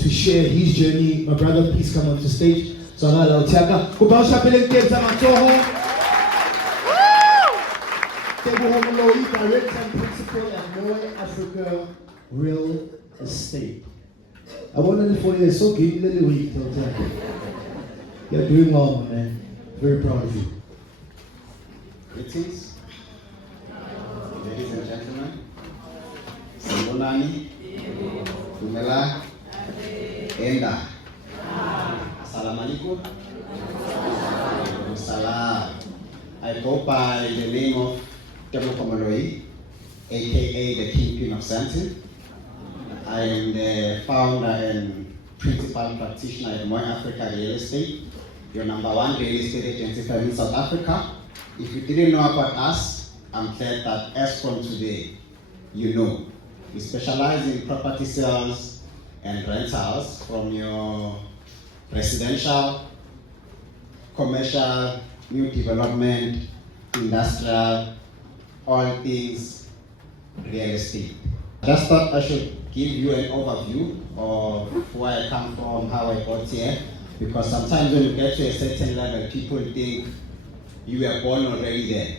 to share his journey. My brother, please come onto stage. So I'm allow Tiaka. Kubaw siya pinagkip sa Matsoho. Tebuho Maloi, Director and Principal at Moy Africa Real Estate. I wanted to for you, so give you a little week. You're doing well, man. Very proud of you. Greetings, ladies and gentlemen. Sambonani, Dumela, Enda. Assalamu alaikum. Salam. I go by the name of Tebo Komaloi, aka the Kingpin of Santin. I am the founder and principal practitioner at Moy Africa Real Estate, your #1 real estate agency firm in South Africa. If you didn't know about us, I'm glad that as from today, you know. We specialize in property sales and rentals from your residential, commercial, new development, industrial, all things real estate. Just thought I should give you an overview of where I come from, how I got here, because sometimes when you get to a certain level, people think you were born already there.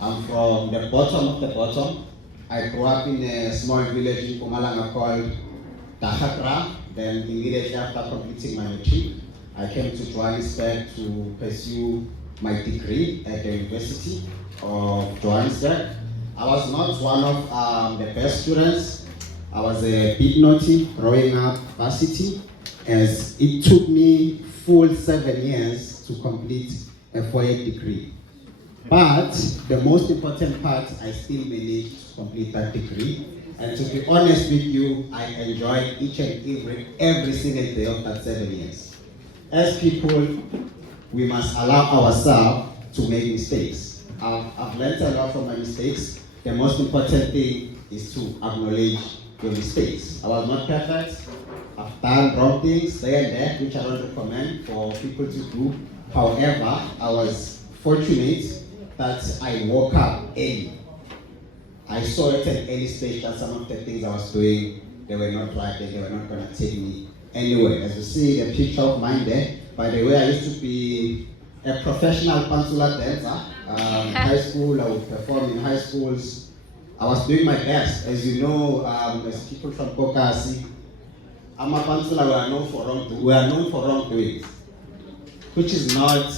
I'm from the bottom of the bottom. I grew up in a small village in Mpumalanga called Dahakra. Then immediately after completing my matric, I came to Johannesburg to pursue my degree at the University of Johannesburg. I was not one of the best students. I was a bit naughty growing up varsity, as it took me full 7 years to complete a 4-year degree. But the most important part, I still managed to complete that degree. And to be honest with you, I enjoyed each and every single day of that 7 years. As people, we must allow ourselves to make mistakes. I've learned a lot from my mistakes. The most important thing is to acknowledge your mistakes. I was not perfect. I've done wrong things there and there, which I don't recommend for people to do. However, I was fortunate that I woke up early. I saw at an early stage that some of the things I was doing, they were not right, and they were not going to take me anywhere. As you see the picture of mine there, by the way, I used to be a professional pantula dancer. High school, I would perform in high schools. I was doing my best. As you know, as people from Kokasi, Amapantula we are known for wrongdoings, which is not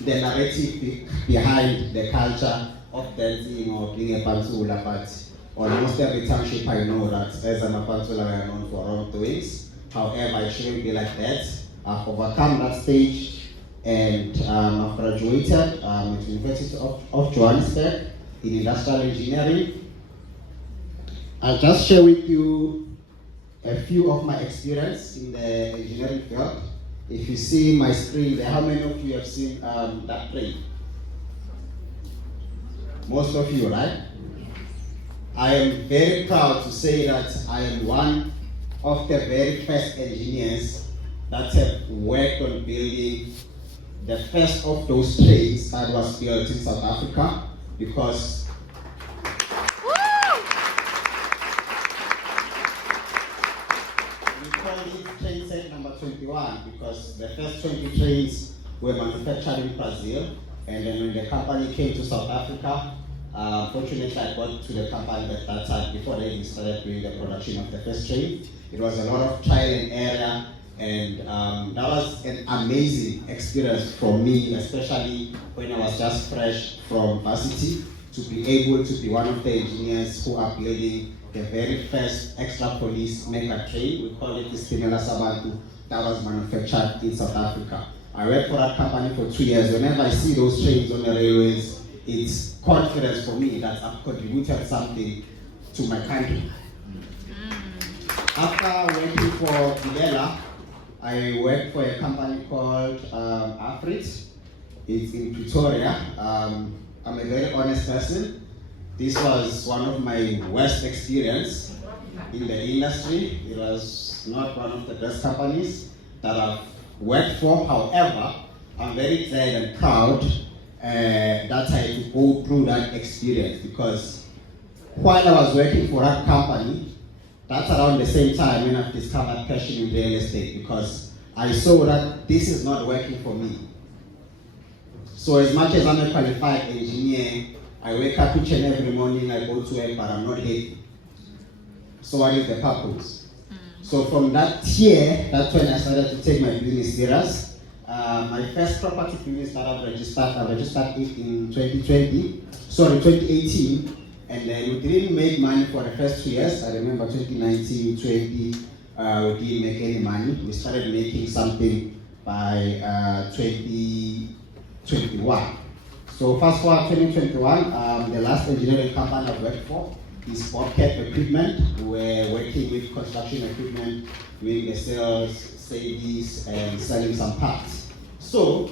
the narrative behind the culture of dancing or being a pantula, but almost every township I know that as a pantula we are known for wrongdoings. However, it shouldn't be like that. I've overcome that stage, and I've graduated at the University of Johannesburg in industrial engineering. I'll just share with you a few of my experience in the engineering field. If you see my screen there, how many of you have seen that plane? Most of you, right? I am very proud to say that I am one of the very first engineers that have worked on building the first of those trains that was built in South Africa, because we call it train set number 21 because the first 20 trains were manufactured in Brazil, and then when the company came to South Africa, fortunately I got to the company at that time before they even started doing the production of the first train. It was a lot of trial and error, and that was an amazing experience for me, especially when I was just fresh from varsity, to be able to be one of the engineers who are building the very first extra police mega train. We call it the Spinella Sabantu, that was manufactured in South Africa. I worked for that company for 2 years. Whenever I see those trains on the railways, it's confidence for me that I've contributed something to my country. After working for Videla, I worked for a company called Afrit. It's in Pretoria. I'm a very honest person. This was one of my worst experience in the industry. It was not one of the best companies that I've worked for. However, I'm very glad and proud that I had to go through that experience, because while I was working for that company, That's around the same time when I discovered passion in real estate, because I saw that this is not working for me. So as much as I'm a qualified engineer, I wake up each and every morning, I go to work, but I'm not happy. So what is the purpose? So from that year, that's when I started to take my business serious. My first property business that I registered it in 2018, and then we didn't make money for the first 2 years. I remember 2019, 20, we didn't make any money. We started making something by 2021. So fast forward 2021, the last engineering company I worked for is Bobcat Equipment. We're working with construction equipment, doing the sales, savings, and selling some parts. So,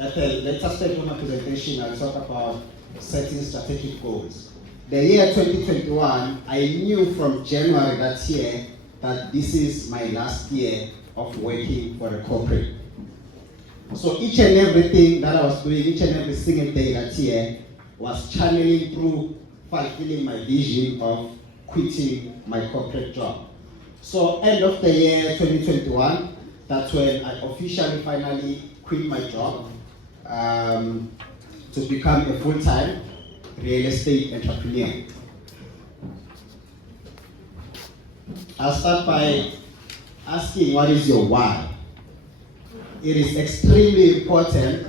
at the later stage of my presentation, I'll talk about setting strategic goals. The year 2021, I knew from January that year that this is my last year of working for a corporate. So each and everything that I was doing, each and every single day that year, was channeling through fulfilling my vision of quitting my corporate job. So end of the year 2021, that's when I officially finally quit my job to become a full-time real estate entrepreneur. I'll start by asking, what is your why? It is extremely important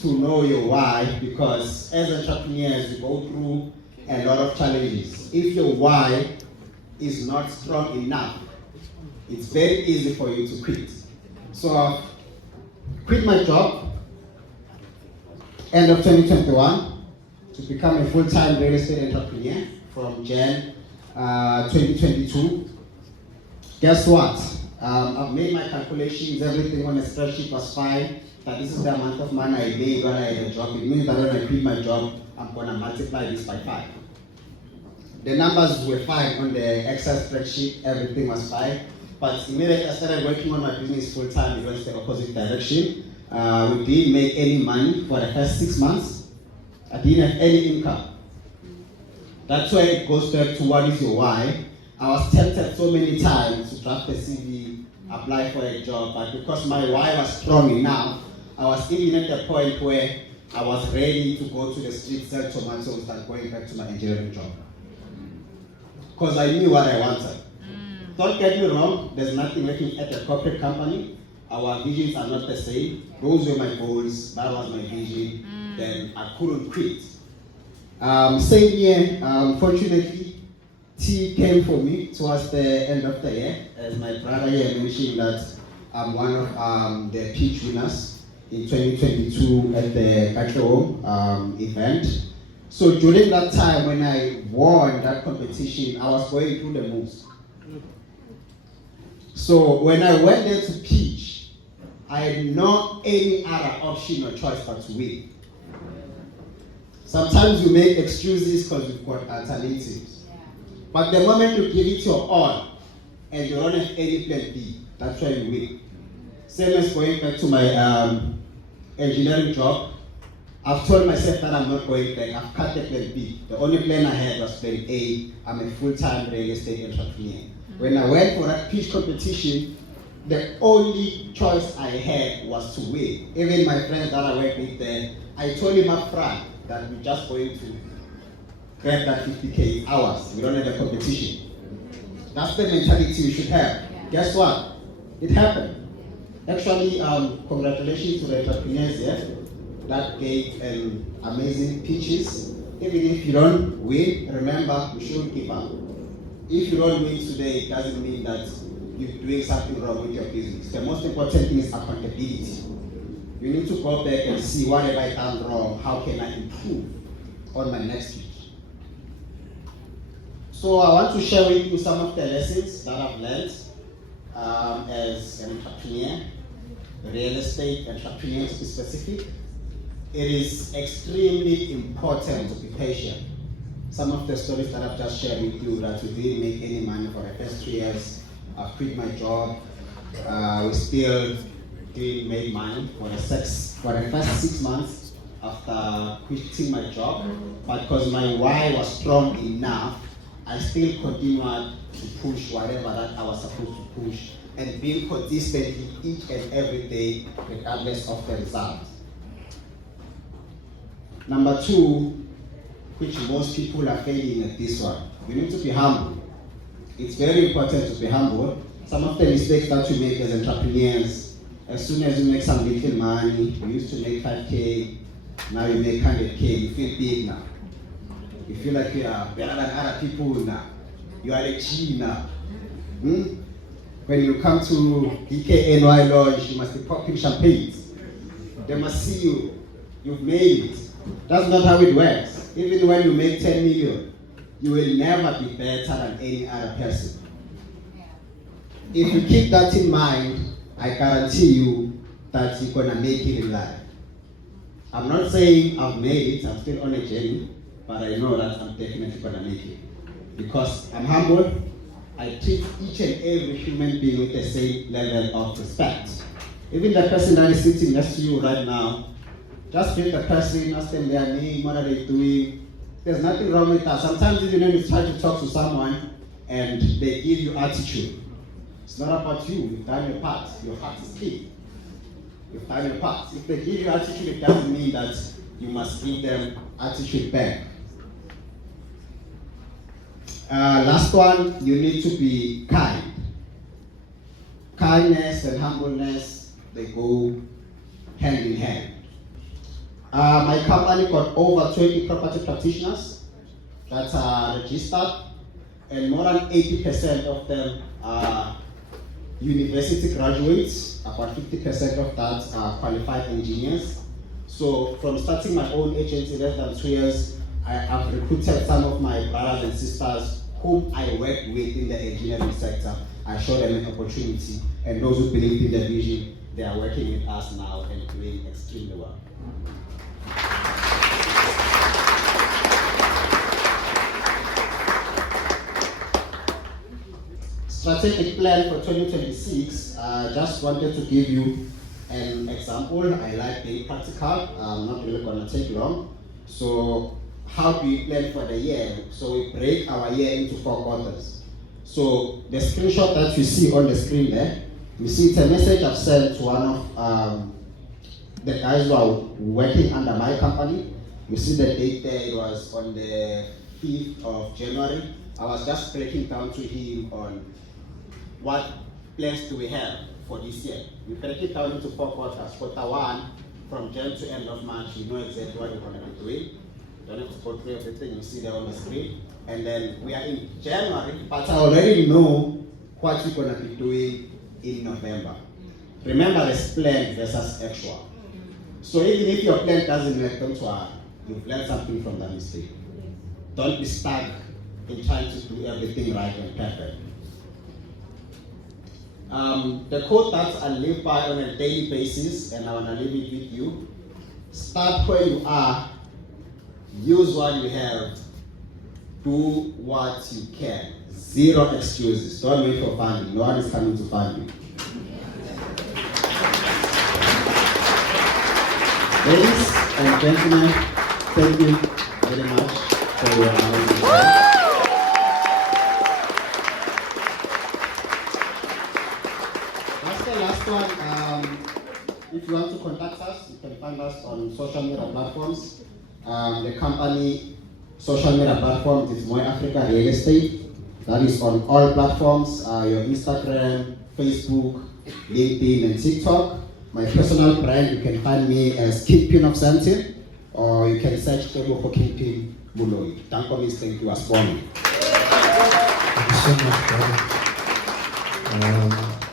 to know your why, because as entrepreneurs, you go through a lot of challenges. If your why is not strong enough, it's very easy for you to quit. So I quit my job end of 2021 to become a full-time real estate entrepreneur from Jan 2022. Guess what? I've made my calculations, everything on a spreadsheet was fine, that this is the amount of money I made when I had a job. It means that when I quit my job, I'm going to multiply this by 5. The numbers were fine on the Excel spreadsheet, everything was fine. But immediately I started working on my business full time, it went the opposite direction. We didn't make any money for the first 6 months. I didn't have any income. That's why it goes back to what is your why. I was tempted so many times to draft a CV, apply for a job, but because my why was strong enough, I was even at the point where I was ready to go to the street, sell tomatoes, and going back to my engineering job. Because I knew what I wanted. Don't get me wrong, there's nothing working at a corporate company. Our visions are not the same. Those were my goals, that was my vision. Then I couldn't quit. Same year, fortunately, tea came for me towards the end of the year. As my brother here mentioned that I'm one of the pitch winners in 2022 at the Keynote event. So during that time when I won that competition, I was going through the moves. So when I went there to pitch, I had no any other option or choice but to win. Sometimes you make excuses because you've got alternatives. But the moment you give it your all and you don't have any plan B, that's why you win. Same as going back to my engineering job. I've told myself that I'm not going back. I've cut the plan B. The only plan I had was plan A. I'm a full-time real estate entrepreneur. When I went for that pitch competition, the only choice I had was to win. Even my friends that I work with there, I told him up front that we're just going to grab that 50K hours. We don't have a competition. That's the mentality you should have. Guess what? It happened. Actually, congratulations to the entrepreneurs here that gave amazing pitches. Even if you don't win, remember, you shouldn't give up. If you don't win today, it doesn't mean that you're doing something wrong with your business. The most important thing is accountability. You need to go back and see what have I done wrong, how can I improve on my next pitch. So I want to share with you some of the lessons that I've learned as an entrepreneur, real estate entrepreneur to be specific. It is extremely important to be patient. Some of the stories that I've just shared with you, that we didn't make any money for the first 3 years. I've quit my job. We still didn't make money for the first 6 months after quitting my job. But because my why was strong enough, I still continued to push whatever that I was supposed to push and being consistently each and every day, regardless of the result. Number two, which most people are failing at this one, you need to be humble. It's very important to be humble. Some of the mistakes that you make as entrepreneurs, as soon as you make some little money, you used to make 5K, now you make 100K, you feel big now. You feel like you are better than other people now. You are a G now. When you come to DKNY launch, you must be popping champagnes. They must see you. You've made it. That's not how it works. Even when you make 10 million, you will never be better than any other person. If you keep that in mind, I guarantee you that you're gonna make it in life. I'm not saying I've made it, I'm still on a journey, but I know that I'm definitely gonna make it. Because I'm humble, I treat each and every human being with the same level of respect. Even the person that is sitting next to you right now, just meet the person, ask them their name, what are they doing. There's nothing wrong with that. Sometimes even when you try to talk to someone and they give you attitude, it's not about you, you've done your part, your heart is clean. You've done your part. If they give you attitude, it doesn't mean that you must give them attitude back. Last one, you need to be kind. Kindness and humbleness, they go hand in hand. My company got over 20 property practitioners that are registered, and more than 80% of them are university graduates. About 50% of that are qualified engineers. So from starting my own agency less than 2 years, I have recruited some of my brothers and sisters whom I work with in the engineering sector. I show them an opportunity, and those who believe in the vision, they are working with us now and doing extremely well. Strategic plan for 2026, I just wanted to give you an example. I like being practical, I'm not really going to take long. So how do we plan for the year? So we break our year into 4 quarters. So the screenshot that you see on the screen there, you see it's a message I've sent to one of the guys who are working under my company. You see the date there, it was on the 5th of January. I was just breaking down to him on what plans do we have for this year. We break it down into 4 quarters. Quarter 1, from Jan to end of March, you know exactly what we're going to be doing. You don't have to go through everything you see there on the screen. And then we are in January, but I already know what we're going to be doing in November. Remember, there's plan versus actual. So even if your plan doesn't work, don't worry. You've learned something from that mistake. Don't be stuck in trying to do everything right and perfect. The quote that I live by on a daily basis, and I want to leave it with you: start where you are, use what you have, do what you can. Zero excuses. Don't wait for funding. No one is coming to fund you. Ladies and gentlemen, thank you very much for your time. That's the last one. If you want to contact us, you can find us on social media platforms. The company social media platform is More Africa Real Estate. That is on all platforms, your Instagram, Facebook, LinkedIn, and TikTok. My personal brand, you can find me as Kingpin of Something, or you can search Tebo for Kingpin Muloi. Thank you, thank you, as well. Thank you so much, brother.